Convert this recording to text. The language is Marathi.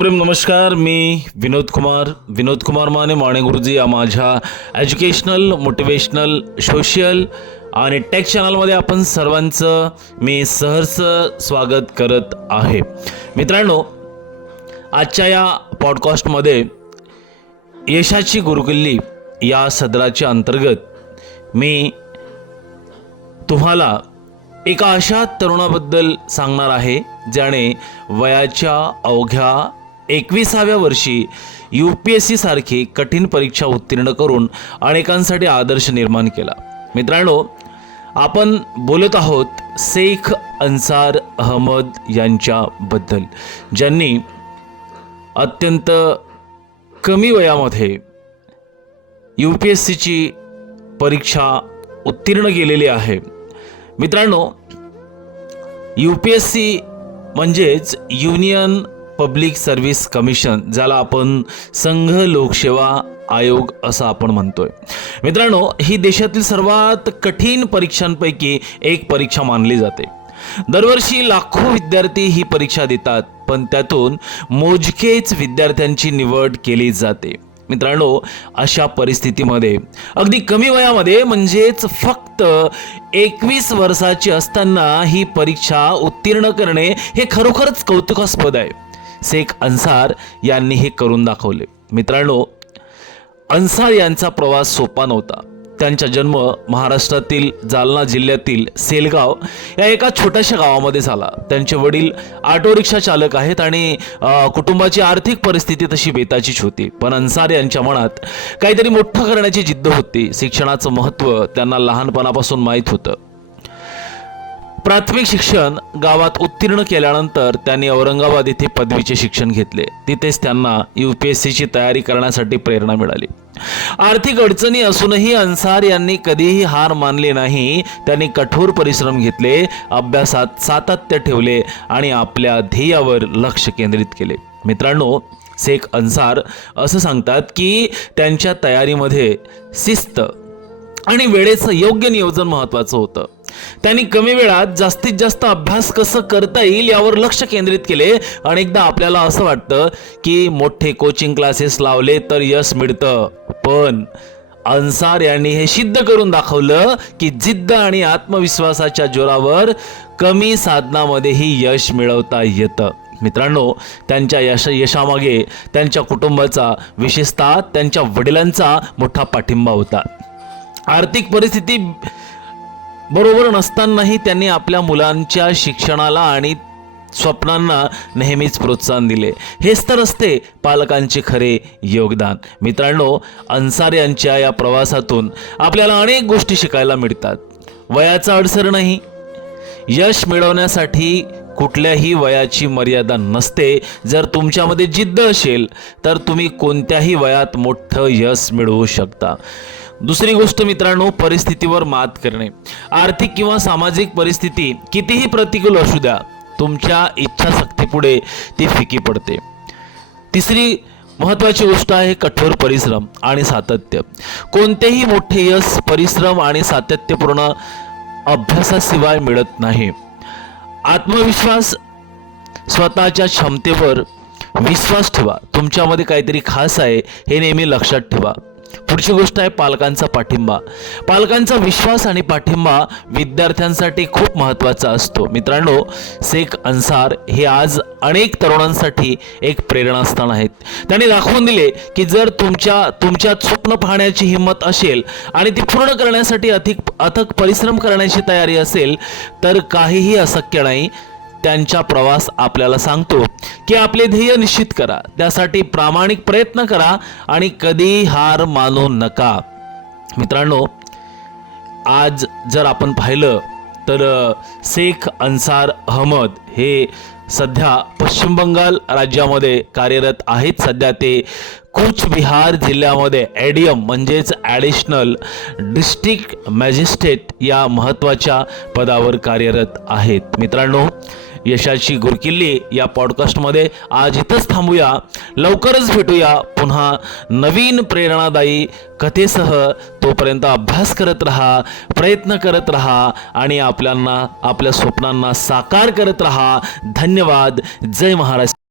प्रेम नमस्कार मी विनोद कुमार. विनोद कुमार माने माने गुरुजी या माझ्या एज्युकेशनल मोटिवेशनल सोशल आणि टेक चॅनलमध्ये आपण सर्वांचं मी सहर्ष स्वागत करत आहे. मित्रांनो आजच्या या पॉडकास्टमध्ये यशाची गुरुकिल्ली या सदराच्या अंतर्गत मी तुम्हाला एका अशा तरुणाबद्दल सांगणार आहे ज्याने वयाच्या अवघ्या एकविसाव्या वर्षी यू पी एस सी सारखी कठीण परीक्षा उत्तीर्ण करून अनेकांसाठी आदर्श निर्माण केला. मित्रांनो आपण बोलत आहोत शेख अन्सार अहमद यांच्याबद्दल ज्यांनी अत्यंत कमी वयामध्ये यू पी एस सीची परीक्षा उत्तीर्ण केलेली आहे. मित्रांनो यू पी एस सी म्हणजेच युनियन पब्लिक सर्व्हिस कमिशन ज्याला आपण संघ लोकसेवा आयोग असं आपण म्हणतोय. मित्रांनो ही देशातील सर्वात कठीण परीक्षांपैकी एक परीक्षा मानली जाते. दरवर्षी लाखो विद्यार्थी ही परीक्षा देतात पण त्यातून मोजकेच विद्यार्थ्यांची निवड केली जाते. मित्रांनो अशा परिस्थितीमध्ये अगदी कमी वयामध्ये म्हणजेच फक्त एकवीस वर्षाची असताना ही परीक्षा उत्तीर्ण करणे हे खरोखरच कौतुकास्पद आहे. शेख अन्सार यांनी हे करून दाखवले. मित्रांनो अन्सार यांचा प्रवास सोपा नव्हता. त्यांचा जन्म महाराष्ट्रातील जालना जिल्ह्यातील सेलगाव या एका छोट्याशा गावामध्ये झाला. त्यांचे वडील ऑटो रिक्षा चालक आहेत आणि कुटुंबाची आर्थिक परिस्थिती तशी बेताचीच होती. पण अन्सार यांच्या मनात काहीतरी मोठं करण्याची जिद्द होती. शिक्षणाचं महत्त्व त्यांना लहानपणापासून माहीत होतं. प्राथमिक शिक्षण गावात उत्तीर्ण केल्यानंतर त्यांनी औरंगाबाद येथे पदवीचे शिक्षण घेतले. तिथेच त्यांना यू पी एस सीची तयारी करण्यासाठी प्रेरणा मिळाली. आर्थिक अडचणी असूनही अन्सार यांनी कधीही हार मानली नाही. त्यांनी कठोर परिश्रम घेतले अभ्यासात सातत्य ठेवले आणि आपल्या ध्येयावर लक्ष केंद्रित केले. मित्रांनो शेख अन्सार असं सांगतात की त्यांच्या तयारीमध्ये शिस्त आणि वेळेचं योग्य नियोजन महत्त्वाचं होतं. त्यांनी कमी वेळात जास्तीत जास्त अभ्यास कसं करता येईल यावर लक्ष केंद्रित केले. अनेकदा आपल्याला असं वाटतं की मोठे कोचिंग क्लासेस लावले तर यश मिळतं. पण अन्सार यांनी हे सिद्ध करून दाखवलं की जिद्द आणि आत्मविश्वासाच्या जोरावर कमी साधनामध्येही यश मिळवता येतं. मित्रांनो त्यांच्या यश यशामागे त्यांच्या कुटुंबाचा विशेषतः त्यांच्या वडिलांचा मोठा पाठिंबा होता. आर्थिक परिस्थिती बरोबर नसतानाही त्यांनी आपल्या मुलांच्या शिक्षणाला आणि स्वप्नांना नेहमीच प्रोत्साहन दिले. हेच तर असते पालकांचे खरे योगदान. मित्रांनो अन्सार यांच्या या प्रवासातून आपल्याला अनेक गोष्टी शिकायला मिळतात. वयाचा अडसर नाही. यश मिळवण्यासाठी कुठल्याही वयाची मर्यादा नसते. जर तुमच्यामध्ये जिद्द असेल तर तुम्ही कोणत्याही वयात मोठं यश मिळवू शकता. दुसरी गोष्ट मित्रांनो परिस्थितीवर मात करणे. आर्थिक किंवा सामाजिक परिस्थिती कितीही प्रतिकूल असू द्या तुमच्या इच्छाशक्तीपुढे ती फिकी पडते. तिसरी महत्त्वाची गोष्ट आहे कठोर परिश्रम आणि सातत्य. कोणतेही मोठे यश परिश्रम आणि सातत्यपूर्ण अभ्यासाशिवाय मिळत नाही. आत्मविश्वास स्वतःच्या क्षमतेवर विश्वास ठेवा. तुमच्यामध्ये काहीतरी खास आहे हे नेहमी लक्षात ठेवा. पुढची गोष्ट आहे पालकांचा पाठिंबा. पालकांचा विश्वास आणि पाठिंबा विद्यार्थ्यांसाठी खूप महत्त्वाचा असतो. मित्रांनो शेख अन्सार हे आज अनेक तरुणांसाठी एक प्रेरणास्थान आहेत. त्यांनी दाखवून दिले की जर तुमच्या तुमच्यात स्वप्न पाहण्याची हिंमत असेल आणि ती पूर्ण करण्यासाठी अधिक अथक परिश्रम करण्याची तयारी असेल तर काहीही अशक्य नाही. त्यांचा प्रवास आपल्याला सांगतो की आपले ध्येय निश्चित करा. त्यासाठी प्रामाणिक प्रयत्न करा आणि कधी हार मानू नका. मित्रांनो आज जर आपण पाहिलं तर शेख अन्सार अहमद हे सध्या पश्चिम बंगाल राज्यामध्ये कार्यरत आहेत. सध्या ते कुचबिहार जिल्ह्यामध्ये ॲडियम म्हणजेच ॲडिशनल डिस्ट्रिक्ट मॅजिस्ट्रेट या महत्त्वाच्या पदावर कार्यरत आहेत. मित्रांनो यशाची गुरकिल्ली या पॉडकास्टमध्ये आज इथंच थांबूया. लवकरच भेटूया. पुन्हा नवीन प्रेरणादायी कथेसह तोपर्यंत अभ्यास करत राहा प्रयत्न करत राहा आणि आपल्यांना आपल्या स्वप्नांना साकार करत राहा. धन्यवाद. जय महाराष्ट्र.